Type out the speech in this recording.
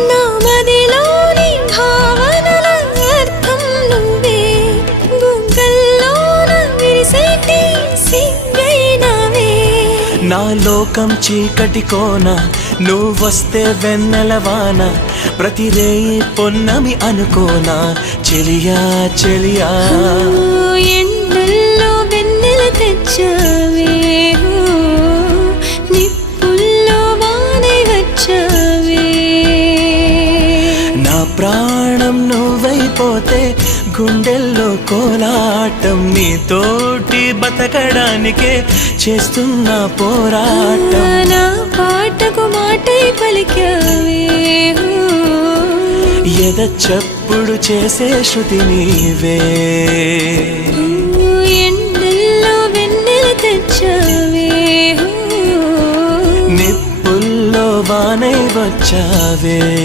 నా మదిలోని భావనల అర్థం నువ్వే గుంగల్లోన విరిసేటి సింగైనవే నా లోకం చీకటి కోన నువ్వొస్తే వెన్నెలవాన ప్రతి రేయి పొన్నమి అనుకోనా చెలియా చెలియా ఎండల్లో వెన్నెల తెచ్చావే నిప్పుల్లో వానై వచ్చావే నా ప్రాణం నువ్వైపోతే గుండెల్లో కోలాటం నీతోటి బతకడానికే చేస్తున్న పోరాటం నా పాటకు మాటై పలికావే ఎద చప్పుడు చేసే శృతి నీవే ఎండల్లో వెన్నెల తెచ్చావే నిప్పుల్లో వానై వచ్చావే